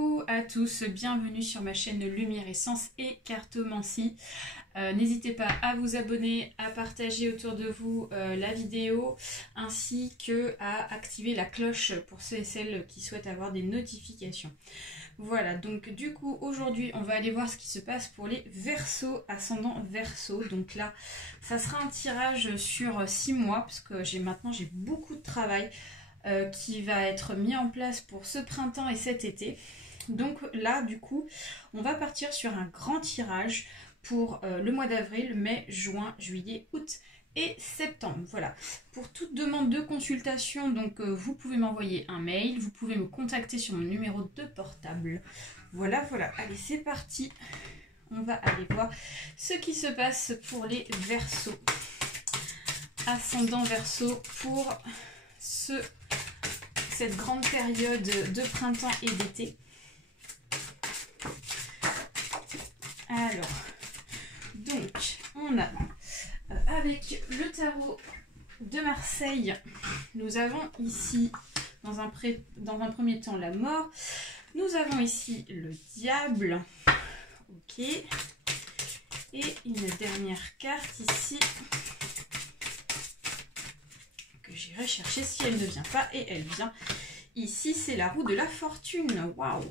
Coucou à tous, bienvenue sur ma chaîne Lumière Essence et Cartomancie. N'hésitez pas à vous abonner, à partager autour de vous la vidéo ainsi que à activer la cloche pour ceux et celles qui souhaitent avoir des notifications. Voilà, donc du coup aujourd'hui on va aller voir ce qui se passe pour les Verseaux, ascendant Verseau. Donc là ça sera un tirage sur 6 mois parce que maintenant j'ai beaucoup de travail qui va être mis en place pour ce printemps et cet été. Donc là du coup on va partir sur un grand tirage pour le mois d'avril, mai, juin, juillet, août et septembre. Voilà, pour toute demande de consultation, donc vous pouvez m'envoyer un mail, vous pouvez me contacter sur mon numéro de portable. Voilà, allez c'est parti, on va aller voir ce qui se passe pour les Verseaux, ascendant Verseau, pour cette grande période de printemps et d'été. Alors, donc on a avec le tarot de Marseille, nous avons ici dans un premier temps la mort, nous avons ici le diable, ok, et une dernière carte ici que j'irai chercher si elle ne vient pas, et elle vient ici, c'est la roue de la fortune. Waouh!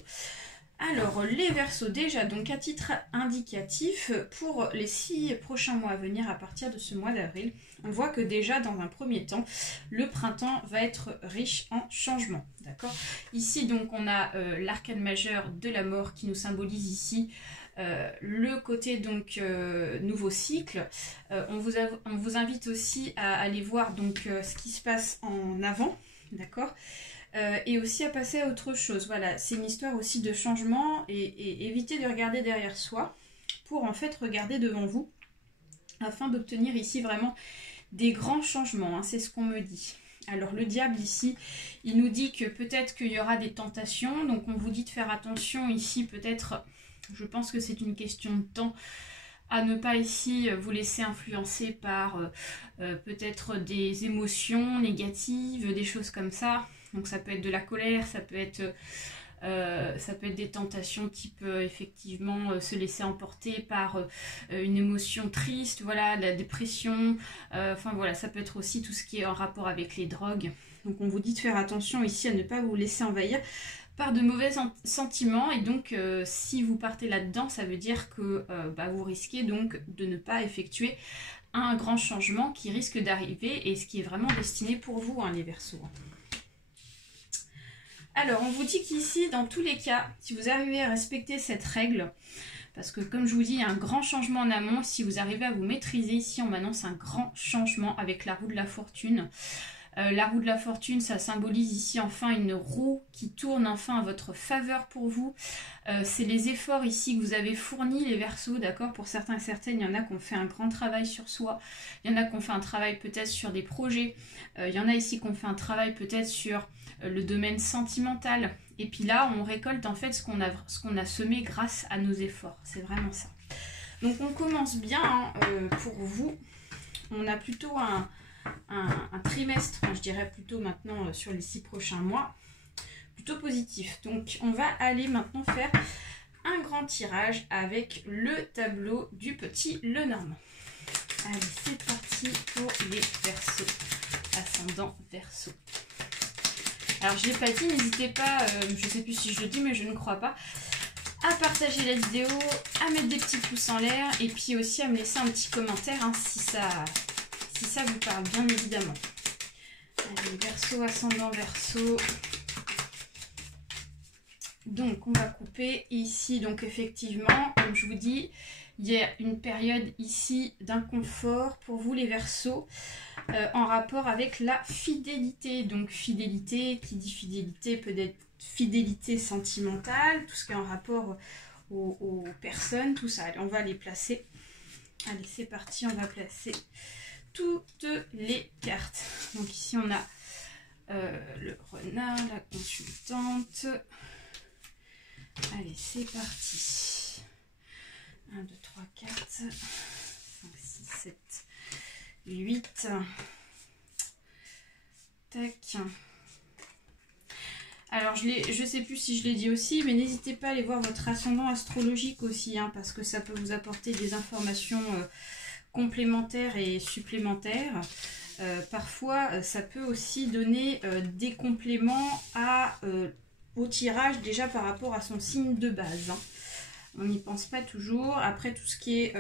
Alors les Verseaux, déjà donc à titre indicatif pour les 6 prochains mois à venir à partir de ce mois d'avril, on voit que déjà dans un premier temps le printemps va être riche en changements, d'accord. Ici donc on a l'arcane majeur de la mort qui nous symbolise ici le côté donc nouveau cycle. On vous invite aussi à aller voir donc ce qui se passe en avant, d'accord. Et aussi à passer à autre chose. Voilà, c'est une histoire aussi de changement et éviter de regarder derrière soi pour en fait regarder devant vous afin d'obtenir ici vraiment des grands changements, hein, c'est ce qu'on me dit. Alors le diable ici, il nous dit que peut-être qu'il y aura des tentations, donc on vous dit de faire attention ici, peut-être, je pense que c'est une question de temps, à ne pas ici vous laisser influencer par peut-être des émotions négatives, des choses comme ça. Donc ça peut être de la colère, ça peut être des tentations type effectivement se laisser emporter par une émotion triste, voilà, la dépression, enfin voilà, ça peut être aussi tout ce qui est en rapport avec les drogues. Donc on vous dit de faire attention ici à ne pas vous laisser envahir par de mauvais sentiments, et donc si vous partez là-dedans, ça veut dire que vous risquez donc de ne pas effectuer un grand changement qui risque d'arriver et ce qui est vraiment destiné pour vous, hein, les Verseaux. Alors, on vous dit qu'ici, dans tous les cas, si vous arrivez à respecter cette règle, parce que comme je vous dis, il y a un grand changement en amont, si vous arrivez à vous maîtriser, ici on m'annonce un grand changement avec la roue de la fortune. La roue de la fortune, ça symbolise ici enfin une roue qui tourne enfin à votre faveur pour vous. C'est les efforts ici que vous avez fournis, les Verseaux, d'accord. Pour certains et certaines, il y en a qui ont fait un grand travail sur soi. Il y en a qui ont fait un travail peut-être sur des projets. Il y en a ici qui ont fait un travail peut-être sur le domaine sentimental. Et puis là, on récolte en fait ce qu'on a semé grâce à nos efforts. C'est vraiment ça. Donc on commence bien, hein, pour vous. On a plutôt un trimestre, je dirais plutôt maintenant sur les 6 prochains mois, plutôt positif. Donc on va aller maintenant faire un grand tirage avec le tableau du petit Lenormand. Allez, c'est parti pour les Verseaux, ascendant Verseau. Alors je ne l'ai pas dit, n'hésitez pas, je ne sais plus si je le dis mais je ne crois pas, à partager la vidéo, à mettre des petits pouces en l'air et puis aussi à me laisser un petit commentaire, hein, si ça vous parle, bien évidemment. Allez, Verseau, ascendant Verseau. Donc, on va couper ici. Donc, effectivement, comme je vous dis, il y a une période ici d'inconfort pour vous, les Verseaux, en rapport avec la fidélité. Donc, fidélité, qui dit fidélité, peut être fidélité sentimentale, tout ce qui est en rapport aux personnes, tout ça. Allez, on va les placer. Allez, c'est parti, on va placer toutes les cartes. Donc ici on a le renard, la consultante. Allez, c'est parti. 1, 2, 3, 4, 5, 6, 7, 8. Tac. Alors, je sais plus si je l'ai dit aussi, mais n'hésitez pas à aller voir votre ascendant astrologique aussi, hein, parce que ça peut vous apporter des informations complémentaires et supplémentaires. Parfois, ça peut aussi donner des compléments au tirage déjà par rapport à son signe de base. Hein. On n'y pense pas toujours. Après, tout ce qui est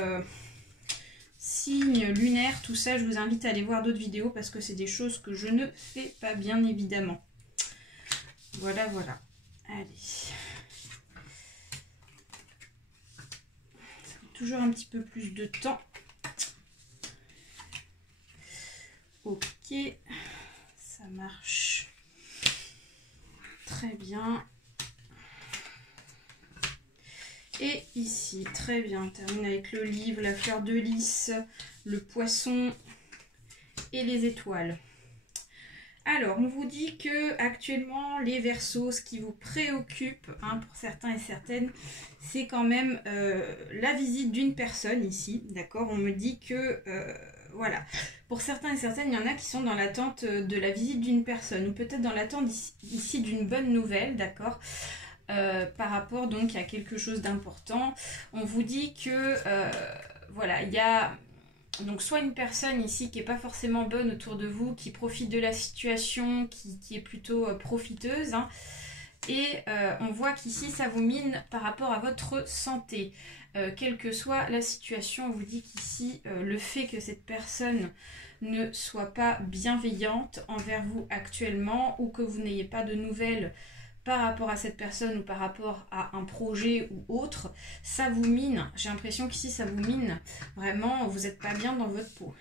signe lunaire, tout ça, je vous invite à aller voir d'autres vidéos parce que c'est des choses que je ne fais pas, bien évidemment. Voilà, voilà. Allez. Ça fait toujours un petit peu plus de temps. Ok. Ça marche. Très bien. Et ici, très bien. On termine avec le livre, la fleur de lys, le poisson et les étoiles. Alors, on vous dit que actuellement, les Verseaux, ce qui vous préoccupe, hein, pour certains et certaines, c'est quand même la visite d'une personne ici, d'accord? On me dit que, voilà, pour certains et certaines, il y en a qui sont dans l'attente de la visite d'une personne, ou peut-être dans l'attente ici d'une bonne nouvelle, d'accord? Par rapport donc à quelque chose d'important. On vous dit que, voilà, il y a... Donc soit une personne ici qui n'est pas forcément bonne autour de vous, qui profite de la situation, qui est plutôt profiteuse. Hein. Et on voit qu'ici ça vous mine par rapport à votre santé. Quelle que soit la situation, on vous dit qu'ici le fait que cette personne ne soit pas bienveillante envers vous actuellement ou que vous n'ayez pas de nouvelles par rapport à cette personne ou par rapport à un projet ou autre, ça vous mine. J'ai l'impression qu'ici, ça vous mine. Vraiment, vous n'êtes pas bien dans votre peau.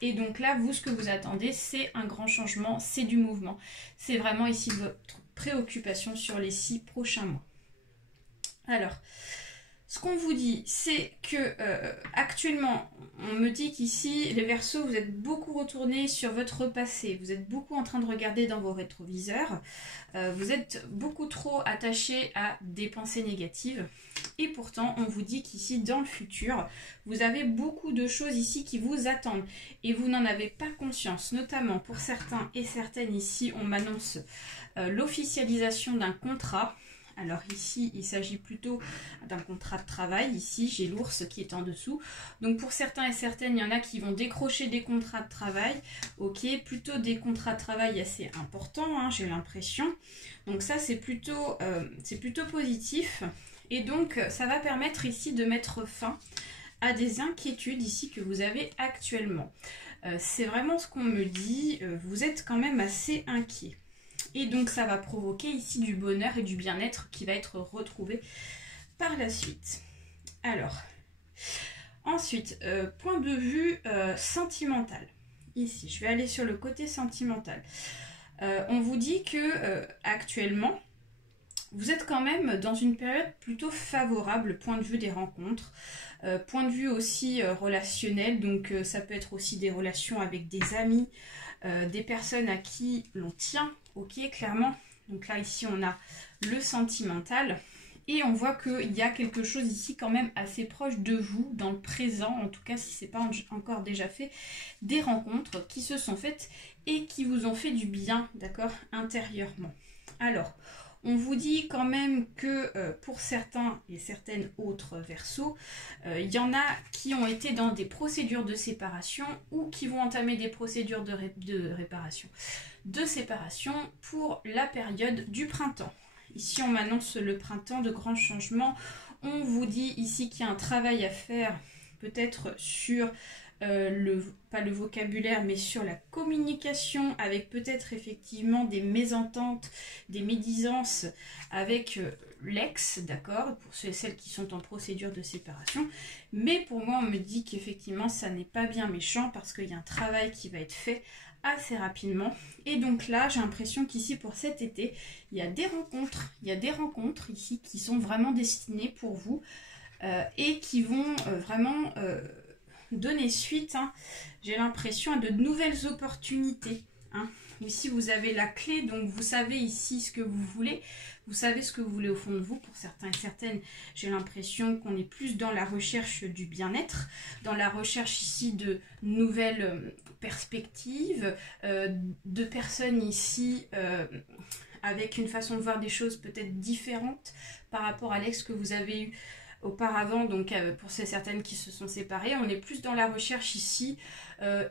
Et donc là, vous, ce que vous attendez, c'est un grand changement, c'est du mouvement. C'est vraiment ici votre préoccupation sur les 6 prochains mois. Alors, ce qu'on vous dit, c'est que actuellement, on me dit qu'ici, les Verseaux, vous êtes beaucoup retournés sur votre passé. Vous êtes beaucoup en train de regarder dans vos rétroviseurs. Vous êtes beaucoup trop attachés à des pensées négatives. Et pourtant, on vous dit qu'ici, dans le futur, vous avez beaucoup de choses ici qui vous attendent. Et vous n'en avez pas conscience. Notamment pour certains et certaines ici, on m'annonce l'officialisation d'un contrat. Alors ici, il s'agit plutôt d'un contrat de travail. Ici, j'ai l'ours qui est en dessous. Donc pour certains et certaines, il y en a qui vont décrocher des contrats de travail. Ok, plutôt des contrats de travail assez importants, hein, j'ai l'impression. Donc ça, c'est plutôt positif. Et donc, ça va permettre ici de mettre fin à des inquiétudes ici que vous avez actuellement. C'est vraiment ce qu'on me dit. Vous êtes quand même assez inquiet. Et donc ça va provoquer ici du bonheur et du bien-être qui va être retrouvé par la suite. Alors, ensuite, point de vue sentimental. Ici, je vais aller sur le côté sentimental. On vous dit que actuellement, vous êtes quand même dans une période plutôt favorable, point de vue des rencontres, point de vue aussi relationnel, donc ça peut être aussi des relations avec des amis, des personnes à qui l'on tient, ok, clairement. Donc là, ici, on a le sentimental. Et on voit qu'il y a quelque chose ici quand même assez proche de vous, dans le présent, en tout cas si ce n'est pas encore déjà fait, des rencontres qui se sont faites et qui vous ont fait du bien, d'accord, intérieurement. Alors, on vous dit quand même que pour certains et certaines autres Verseaux, il y en a qui ont été dans des procédures de séparation ou qui vont entamer des procédures de séparation pour la période du printemps. Ici, on m'annonce le printemps, de grands changements. On vous dit ici qu'il y a un travail à faire, peut-être sur pas le vocabulaire, mais sur la communication, avec peut-être effectivement des mésententes, des médisances avec l'ex, d'accord, pour ceux et celles qui sont en procédure de séparation. Mais pour moi, on me dit qu'effectivement, ça n'est pas bien méchant parce qu'il y a un travail qui va être fait assez rapidement. Et donc là, j'ai l'impression qu'ici, pour cet été, il y a des rencontres ici qui sont vraiment destinées pour vous et qui vont vraiment donner suite, hein, j'ai l'impression, à de nouvelles opportunités. Hein. Ici, vous avez la clé, donc vous savez ici ce que vous voulez. Vous savez ce que vous voulez au fond de vous. Pour certains et certaines, j'ai l'impression qu'on est plus dans la recherche du bien-être, dans la recherche ici de nouvelles perspectives, de personnes ici avec une façon de voir des choses peut-être différente par rapport à l'ex que vous avez eu auparavant, donc pour ces certaines qui se sont séparées. On est plus dans la recherche ici,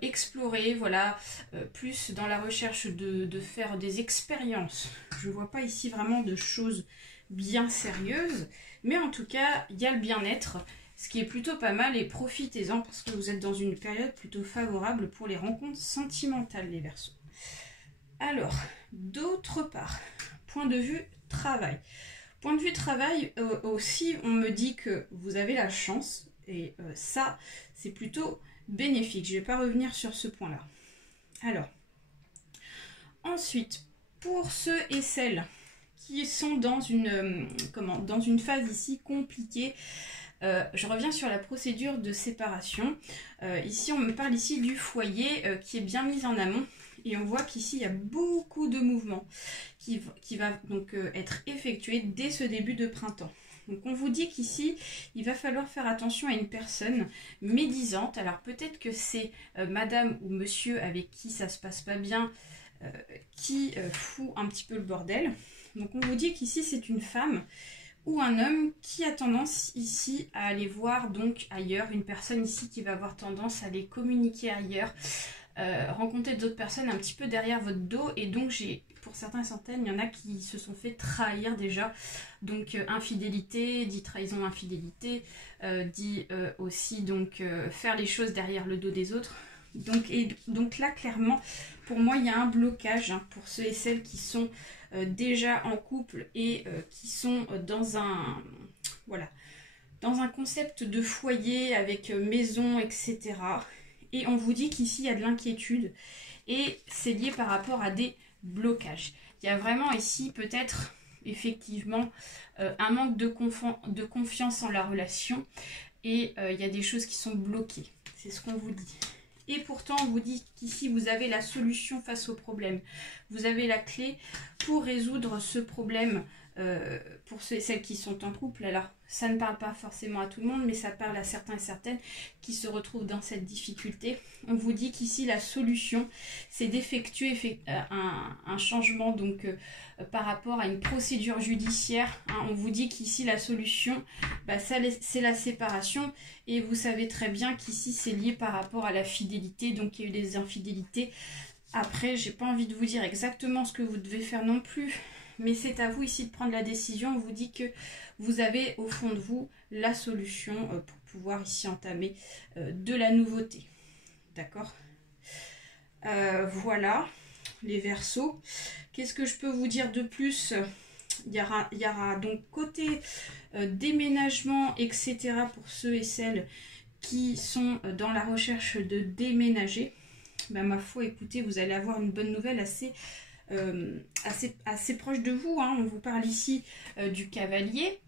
explorer, voilà, plus dans la recherche de faire des expériences. Je ne vois pas ici vraiment de choses bien sérieuses, mais en tout cas, il y a le bien-être, ce qui est plutôt pas mal, et profitez-en parce que vous êtes dans une période plutôt favorable pour les rencontres sentimentales, les Verseaux. Alors, d'autre part, point de vue travail. Point de vue travail, aussi, on me dit que vous avez la chance, et ça, c'est plutôt bénéfique. Je ne vais pas revenir sur ce point-là. Alors, ensuite, pour ceux et celles qui sont dans une phase ici compliquée, je reviens sur la procédure de séparation. Ici, on me parle ici du foyer qui est bien mis en amont. Et on voit qu'ici, il y a beaucoup de mouvements qui va donc être effectué dès ce début de printemps. Donc on vous dit qu'ici, il va falloir faire attention à une personne médisante. Alors peut-être que c'est madame ou monsieur avec qui ça se passe pas bien, qui fout un petit peu le bordel. Donc on vous dit qu'ici, c'est une femme ou un homme qui a tendance ici à aller voir donc ailleurs. Une personne ici qui va avoir tendance à aller communiquer ailleurs. Rencontrer d'autres personnes un petit peu derrière votre dos, et donc pour certains et certaines, il y en a qui se sont fait trahir déjà, donc infidélité, dit trahison, infidélité, dit aussi donc faire les choses derrière le dos des autres. Donc là, clairement, pour moi, il y a un blocage pour ceux et celles qui sont déjà en couple et qui sont dans un concept de foyer avec maison, etc. Et on vous dit qu'ici, il y a de l'inquiétude et c'est lié par rapport à des blocages. Il y a vraiment ici peut-être effectivement un manque de confiance en la relation et il y a des choses qui sont bloquées. C'est ce qu'on vous dit. Et pourtant, on vous dit qu'ici, vous avez la solution face au problème. Vous avez la clé pour résoudre ce problème pour ceux et celles qui sont en couple. Alors, ça ne parle pas forcément à tout le monde, mais ça parle à certains et certaines qui se retrouvent dans cette difficulté. On vous dit qu'ici, la solution, c'est d'effectuer un changement donc par rapport à une procédure judiciaire. Hein. On vous dit qu'ici, la solution, c'est la séparation. Et vous savez très bien qu'ici, c'est lié par rapport à la fidélité. Donc, il y a eu des infidélités. Après, j'ai pas envie de vous dire exactement ce que vous devez faire non plus. Mais c'est à vous ici de prendre la décision. On vous dit que vous avez au fond de vous la solution pour pouvoir ici entamer de la nouveauté. D'accord ? Voilà, les Verseaux. Qu'est-ce que je peux vous dire de plus ? Il y aura donc côté déménagement, etc. pour ceux et celles qui sont dans la recherche de déménager. Ben, ma foi, écoutez, vous allez avoir une bonne nouvelle assez proche de vous. Hein. On vous parle ici du cavalier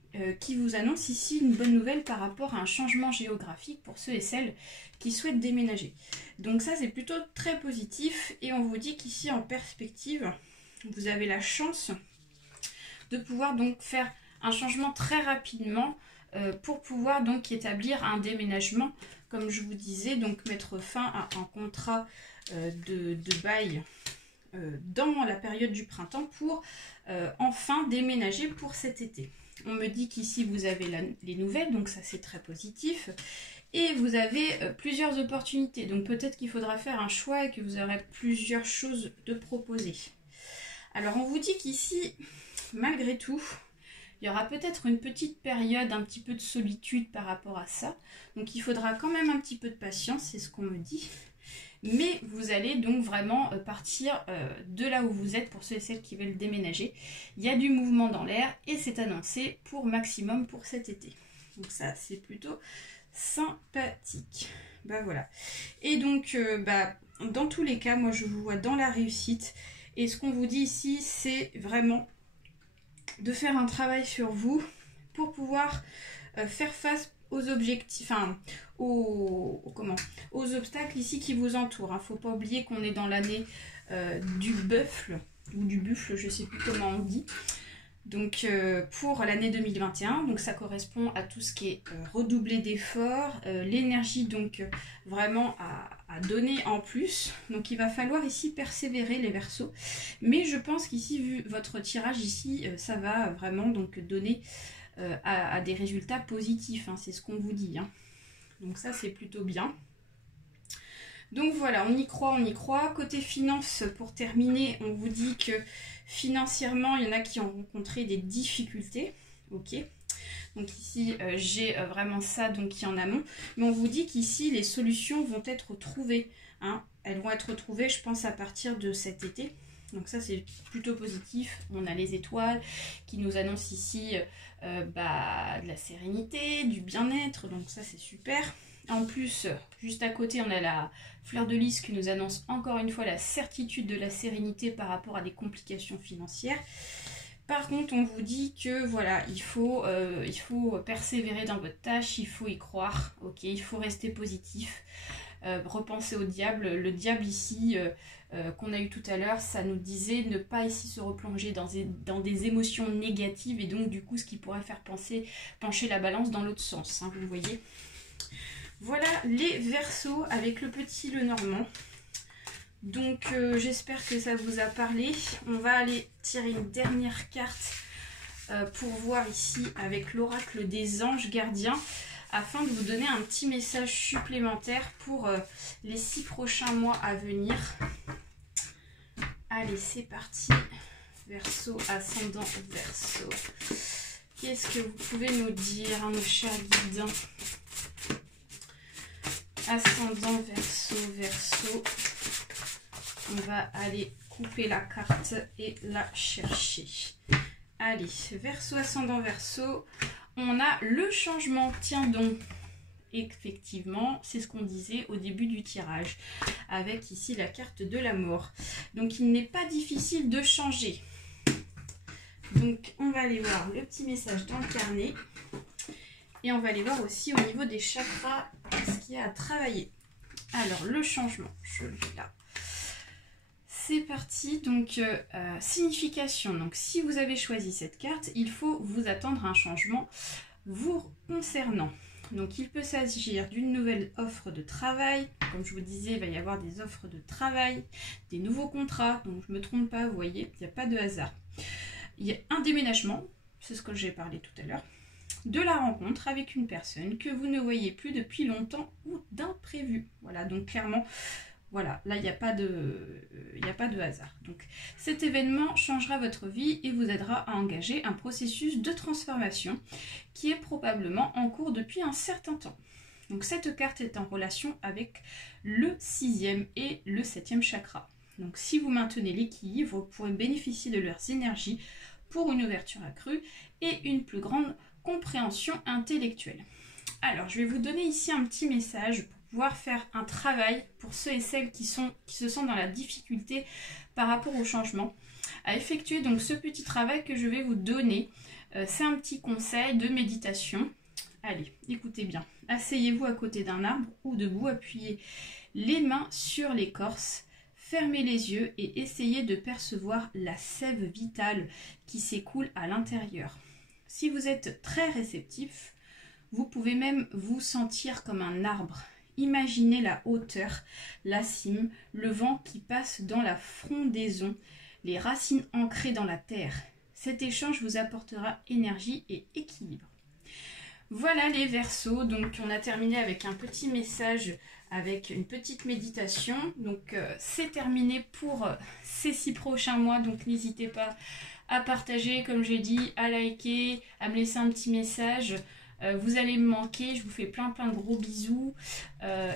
qui vous annonce ici une bonne nouvelle par rapport à un changement géographique pour ceux et celles qui souhaitent déménager. Donc ça, c'est plutôt très positif. Et on vous dit qu'ici, en perspective, vous avez la chance de pouvoir donc faire un changement très rapidement pour pouvoir donc établir un déménagement, comme je vous disais, donc mettre fin à un contrat de bail dans la période du printemps pour enfin déménager pour cet été. On me dit qu'ici vous avez les nouvelles, donc ça c'est très positif. Et vous avez plusieurs opportunités, donc peut-être qu'il faudra faire un choix et que vous aurez plusieurs choses de proposer. Alors on vous dit qu'ici, malgré tout, il y aura peut-être une petite période, un petit peu de solitude par rapport à ça. Donc il faudra quand même un petit peu de patience, c'est ce qu'on me dit. Mais vous allez donc vraiment partir de là où vous êtes pour ceux et celles qui veulent déménager. Il y a du mouvement dans l'air et c'est annoncé pour maximum pour cet été. Donc ça, c'est plutôt sympathique. Bah voilà. Et donc, dans tous les cas, moi je vous vois dans la réussite. Et ce qu'on vous dit ici, c'est vraiment de faire un travail sur vous pour pouvoir faire face aux objectifs, enfin aux obstacles ici qui vous entourent. Faut pas oublier qu'on est dans l'année du buffle ou du buffle, je sais plus comment on dit. Donc pour l'année 2021, donc ça correspond à tout ce qui est redoubler d'efforts, l'énergie donc vraiment à donner en plus. Donc il va falloir ici persévérer les Verseaux. Mais je pense qu'ici, vu votre tirage ici, ça va vraiment donc donner à des résultats positifs, hein, c'est ce qu'on vous dit. Hein. Donc ça c'est plutôt bien. Donc voilà, on y croit, on y croit. Côté finance, pour terminer, on vous dit que financièrement, il y en a qui ont rencontré des difficultés. Ok. Donc ici, j'ai vraiment ça donc qui est en amont. Mais on vous dit qu'ici, les solutions vont être trouvées. Hein. Elles vont être trouvées, je pense, à partir de cet été. Donc ça, c'est plutôt positif. On a les étoiles qui nous annoncent ici de la sérénité, du bien-être. Donc ça, c'est super. En plus, juste à côté, on a la fleur de lys qui nous annonce encore une fois la certitude de la sérénité par rapport à des complications financières. Par contre, on vous dit que voilà, il faut persévérer dans votre tâche, il faut y croire, ok, il faut rester positif. Repenser au diable. Le diable ici qu'on a eu tout à l'heure, ça nous disait ne pas ici se replonger dans des émotions négatives et donc du coup ce qui pourrait faire pencher la balance dans l'autre sens, hein, vous voyez. Voilà les Verseaux avec le petit Lenormand. Donc j'espère que ça vous a parlé. On va aller tirer une dernière carte pour voir ici avec l'oracle des anges gardiens afin de vous donner un petit message supplémentaire pour les 6 prochains mois à venir. Allez, c'est parti. Verseau, ascendant Verseau. Qu'est-ce que vous pouvez nous dire, hein, nos chers guides? Ascendant Verseau, Verseau. On va aller couper la carte et la chercher. Allez, Verseau, ascendant Verseau. On a le changement. Tiens donc. Effectivement, c'est ce qu'on disait au début du tirage. Avec ici la carte de la mort. Donc il n'est pas difficile de changer. Donc on va aller voir le petit message dans le carnet. Et on va aller voir aussi au niveau des chakras ce qu'il y a à travailler. Alors, le changement, je le mets là. C'est parti. Donc, signification. Donc, si vous avez choisi cette carte, il faut vous attendre à un changement vous concernant. Donc, il peut s'agir d'une nouvelle offre de travail. Comme je vous disais, il va y avoir des offres de travail, des nouveaux contrats. Donc, je ne me trompe pas, vous voyez, il n'y a pas de hasard. Il y a un déménagement, c'est ce que j'ai parlé tout à l'heure. De la rencontre avec une personne que vous ne voyez plus depuis longtemps ou d'imprévu. Voilà, donc clairement, voilà, là, il n'y a pas de hasard. Donc, cet événement changera votre vie et vous aidera à engager un processus de transformation qui est probablement en cours depuis un certain temps. Donc, cette carte est en relation avec le 6e et le 7e chakra. Donc, si vous maintenez l'équilibre, vous pourrez bénéficier de leurs énergies pour une ouverture accrue et une plus grande compréhension intellectuelle. Alors, je vais vous donner ici un petit message pour pouvoir faire un travail pour ceux et celles qui se sentent dans la difficulté par rapport au changement. À effectuer donc ce petit travail que je vais vous donner. C'est un petit conseil de méditation. Allez, écoutez bien. Asseyez-vous à côté d'un arbre ou debout, appuyez les mains sur l'écorce. Fermez les yeux et essayez de percevoir la sève vitale qui s'écoule à l'intérieur. Si vous êtes très réceptif, vous pouvez même vous sentir comme un arbre. Imaginez la hauteur, la cime, le vent qui passe dans la frondaison, les racines ancrées dans la terre. Cet échange vous apportera énergie et équilibre. Voilà les Verseaux, donc on a terminé avec un petit message, avec une petite méditation. Donc c'est terminé pour ces 6 prochains mois, donc n'hésitez pas à partager, comme j'ai dit, à liker, à me laisser un petit message. Vous allez me manquer, je vous fais plein de gros bisous.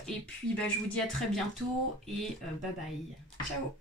Et puis je vous dis à très bientôt et bye bye. Ciao.